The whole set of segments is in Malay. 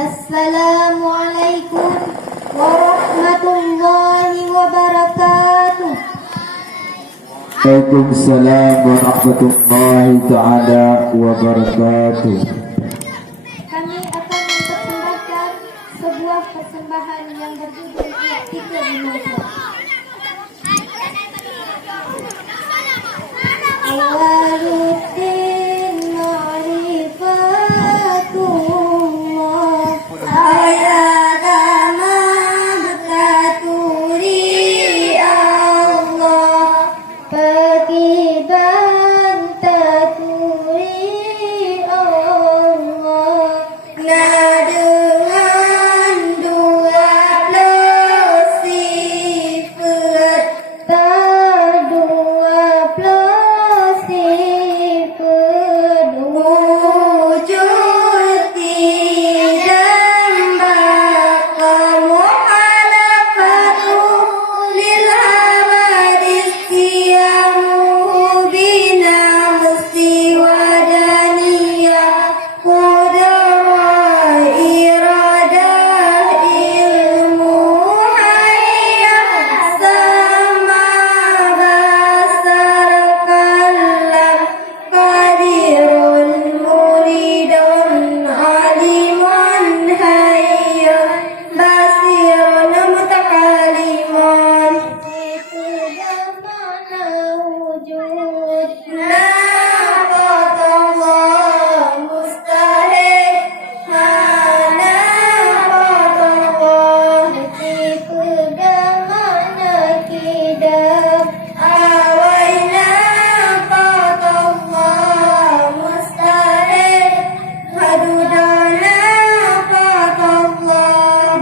Assalamualaikum warahmatullahi wabarakatuh. Waalaikumsalam warahmatullahi ta'ala wabarakatuh. Kami akan mempersembahkan sebuah persembahan yang berjudul Iktikad Manusia. Awaluddin ma'rifatullah ayatama berkaturi Allah Pakiban taturi Allah Nah dengan dua plus sifat tak dua plus sifat wujud tidak bakal muhalafatu lil hawadis siyamu bina mesti wadaniyah Qudra iradah ilmu hayah sama basar kalam qadirun muridun alimun hayah basirun mutakalimun mana wujud naqatallah mustahil mana qatallah mana kidab awaina qatallah mustahil hadudana qatallah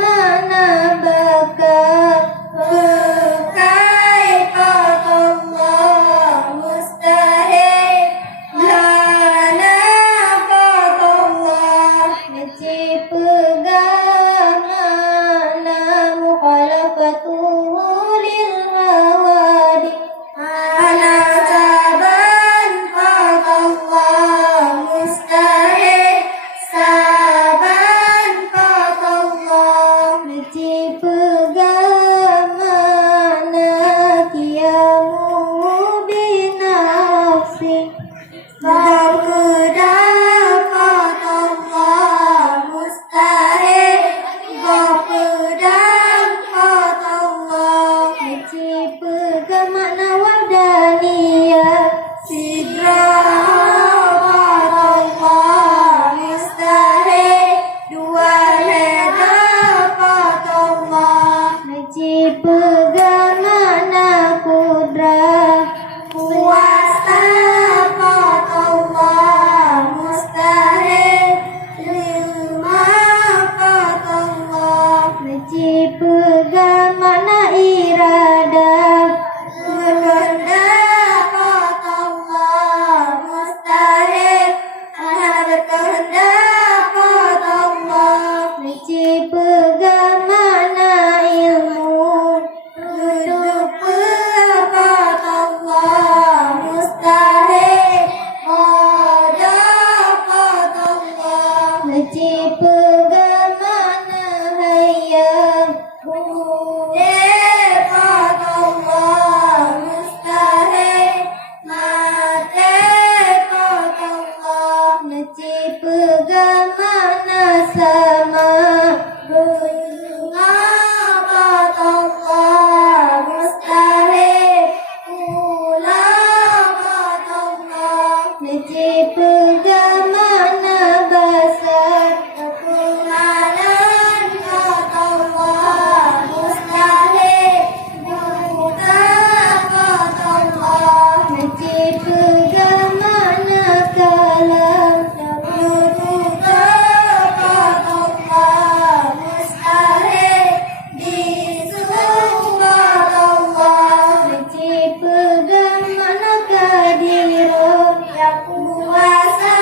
mana bakal Bukai qatallah mustahil lana qatallah mana mukhalafatuhu lil hawadi ana saban qatallah mustahil saban qatallah mana kiamu binafsi qatallah mustahil qatallah mana wadaniyah sidra qatallah mustahil dua leda qatallah mana kudrah kuasa qatallah mustahil lima qatallah mana iradah berkehendak qatallah mustahil mana berkehendak qatallah mana ilmu duduk qatallah mustahil qada qatallah mana hayah boleh qatallah mustahil mati qatallah mana sama bunga qatallah mustahil ula qatallah mana basar kekumanan qatallah mustahil buta qatallah mana kalam buta qatallah mustahil disuruh qatallah mana kadirun ya kuasa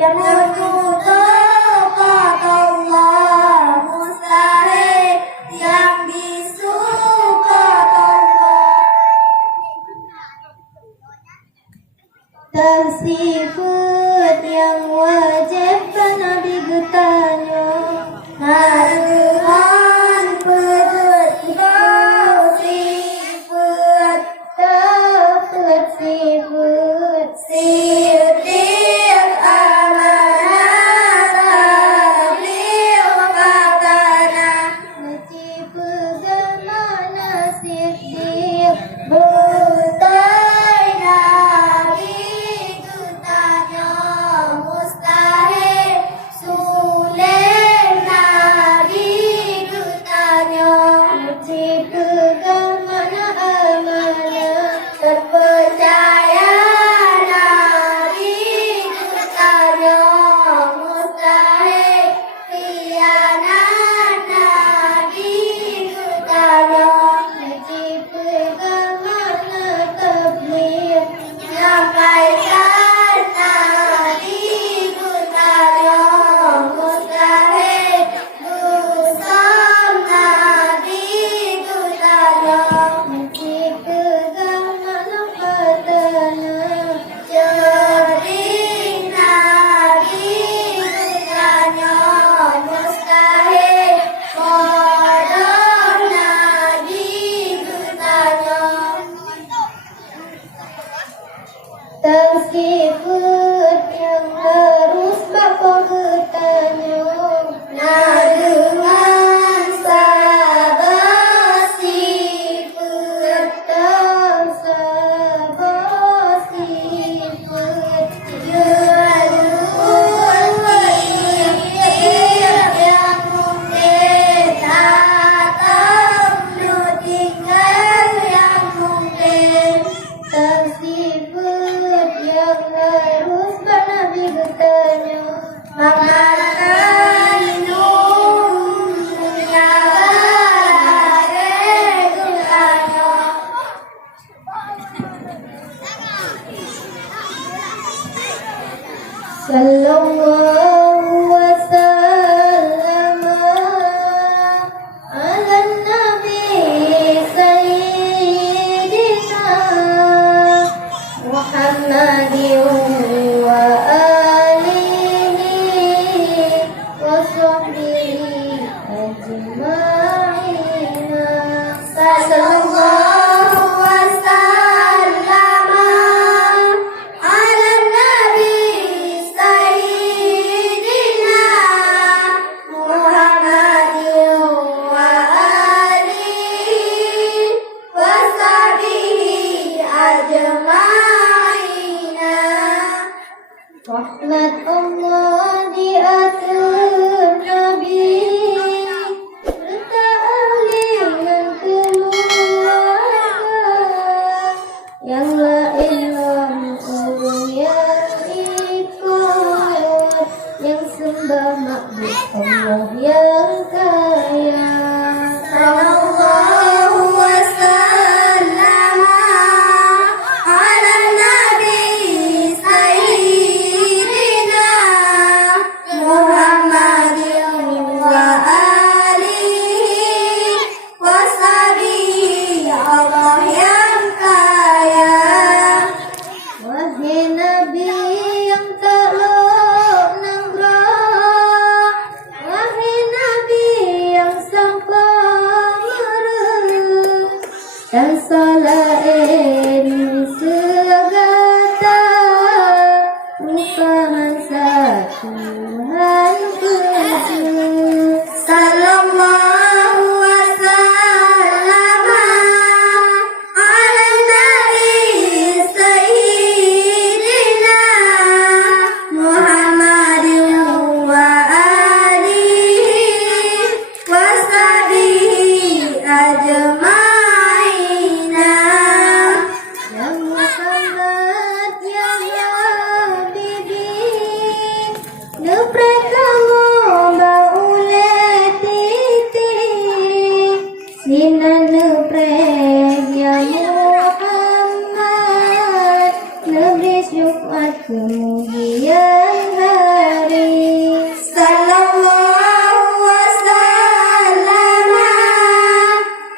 yang menutup Allah, mustahil yang disuka Allah. Tersifat yang wajib Nabi getanya, naruhan pedut sifat tafat sifat sirtir amanah tabligh fatana mesti pegamana sirtir butai nabi tutanya mustahil sulit nabi tutanya mesti pegamana amanah terpercaya nabi tutanya mustahil khianat nabi tutanya mesti pegamana tabligh nyampaikan nabi tutanya mustahil dusam nabi tutanya mesti pegamana fatana jadi nabi tutanya mustahil kodam nabi tutanya tersifat yang harus bapak bertanya, nah dengan sabar sifat dan sabar sifat jualul yang mungkin atau tinggal yang mungkin tersifat yang harus Nabi bertanya makan minum menyabar gulanya sallallahu wasallam ala nabi sayyidina Muhammadin wa alihi wa sahbihi ajma'in. Sallallahu wasallam ala nabi sayyidina Muhammadin wa alihi wa sahbihi ajma'in. Rahmat Allah di atas Nabi bertahlilan keluarga yang la ilaha illallah yang ikut yang sembah makhluk Allah yang kaya. Sallallahu wasallam ala nabi sayyidina Muhammadin wa alihi wa sahbihi Allah yang kaya. Wahai Nabi yang tak nanggrah, wahai Nabi yang sampai marah dan salah ini segata merupakan satu hal kecil. Sallallahu wasallam ala nabi sayyidina Kamis Jumat kemudian hari. Sallallahu wasallam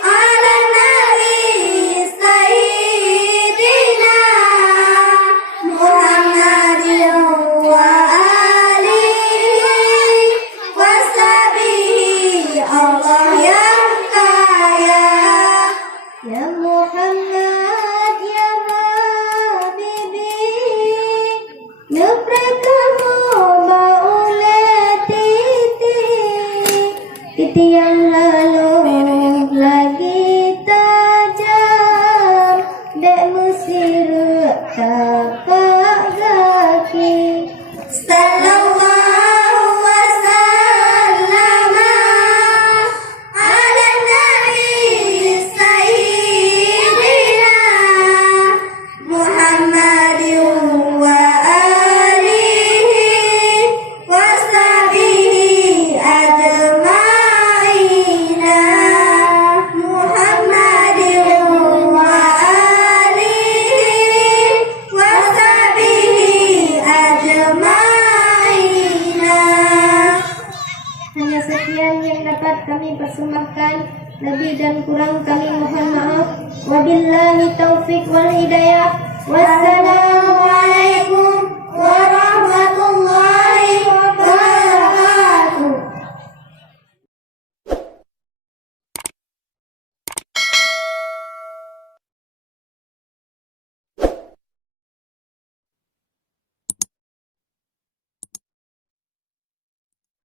ala nabi sayyidina Muhammadin wa alihi wa sahbihi Allah yang kaya. Ya Muhammad ya Habibi, nufrakamu baulati titi yang lalu lagi tajam, dek musir tapak zaki. Sallallahu wasallam ala nabi sayyidina Muhammadin wa alihi wa sahbihi ajma'ina. Muhammadin wa alihi wa sahbihi ajma'ina. Hanya sekian yang dapat kami persembahkan. Lebih dan kurang kami mohon maaf. Wabillahi taufik wal hidayah. Wassalamualaikum